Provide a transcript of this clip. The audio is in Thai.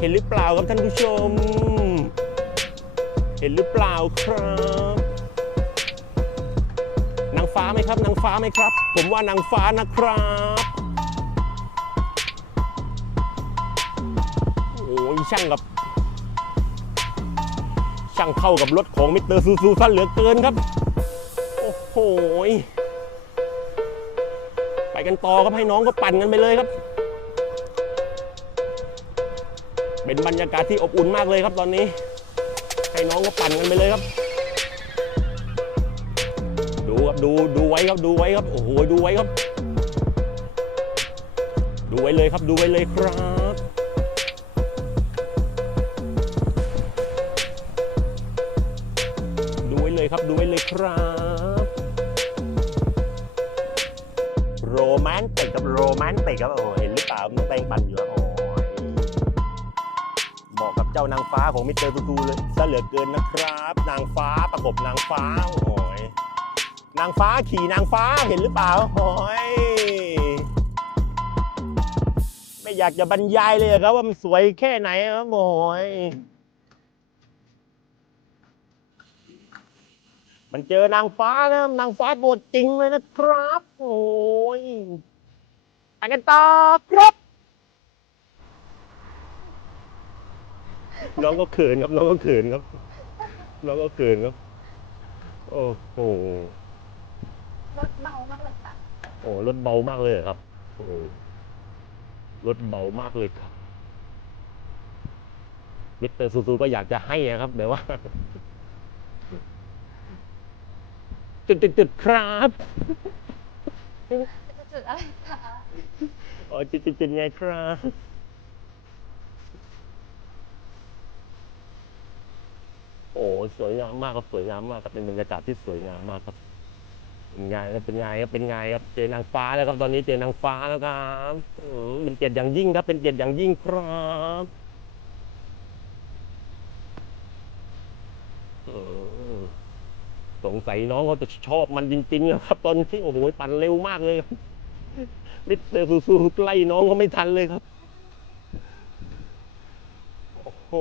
เห็นหรือเปล่าครับท่านผู้ชม เห็นหรือเปล่าครับนางฟ้าไหมครับนางฟ้าไหมครับ ผมว่านางฟ้านะครับโอ้ยช่างกับช่างเข้ากับรถของมิสเตอร์ซูซูซะเหลือเกินครับ โอ้โหไปกันต่อครับให้น้องก็ปั่นกันไปเลยครับ เป็นบรรยากาศที่อบอุ่นมากเลยครับตอนนี้ ให้น้องก็ปั่นกันไปเลยครับ ดูครับดูดูไว้ครับดูไว้ครับโอ้โหดูไว้ครับ ดูไว้เลยครับดูไว้เลยครับดูไว้เลยครับดูไว้เลยครับโรแมนติกครับโรแมนติกครับโอ้โหเห็นหรือเปล่ามันแปลงปั่นอยู่ครับ จ้านางฟ้าของมิสเตอร์ตูตูเลยซะเหลือเกินนะครับ นางฟ้าประกบนางฟ้าโอ้ยนางฟ้าขี่นางฟ้าเห็นหรือเปล่าโอ้ยไม่อยากจะบรรยายเลยครับว่ามันสวยแค่ไหนครับโอ้ยมันเจอนางฟ้านะนางฟ้าตัวจริงเลยนะครับ โอ้ยไปกันต่อครับ น้องก็เขินครับ น้องก็เขินครับ น้องก็เขินครับ โอ้โหรถเบามากเลยค่ะโอ้รถเบามากเลยเหรอครับโอ้รถเบามากเลยครับมิสเตอร์ซูซูก็อยากจะให้นะครับแต่ว่าจุดจุดจุดๆๆครับจะจุดอะไรคะอ๋อจุดจุดจุดๆๆไงครับ โอ้สวยงามมากครับสวยงามมากครับเป็นบรรยากาศที่สวยงามมากครับเป็นไงเป็นไงครับเป็นไงครับเจอนางฟ้าแล้วครับตอนนี้เจอนางฟ้าแล้วครับเป็นเกียรติอย่างยิ่งครับ เป็นเกียรติอย่างยิ่งครับสงสัยน้องเขาจะชอบมันจริงๆนะครับ ตอนที่โอ้โหปั่นเร็วมากเลยครับมิสเตอร์ซูซูไล่น้องเขาไม่ทันเลยครับ โอ้โห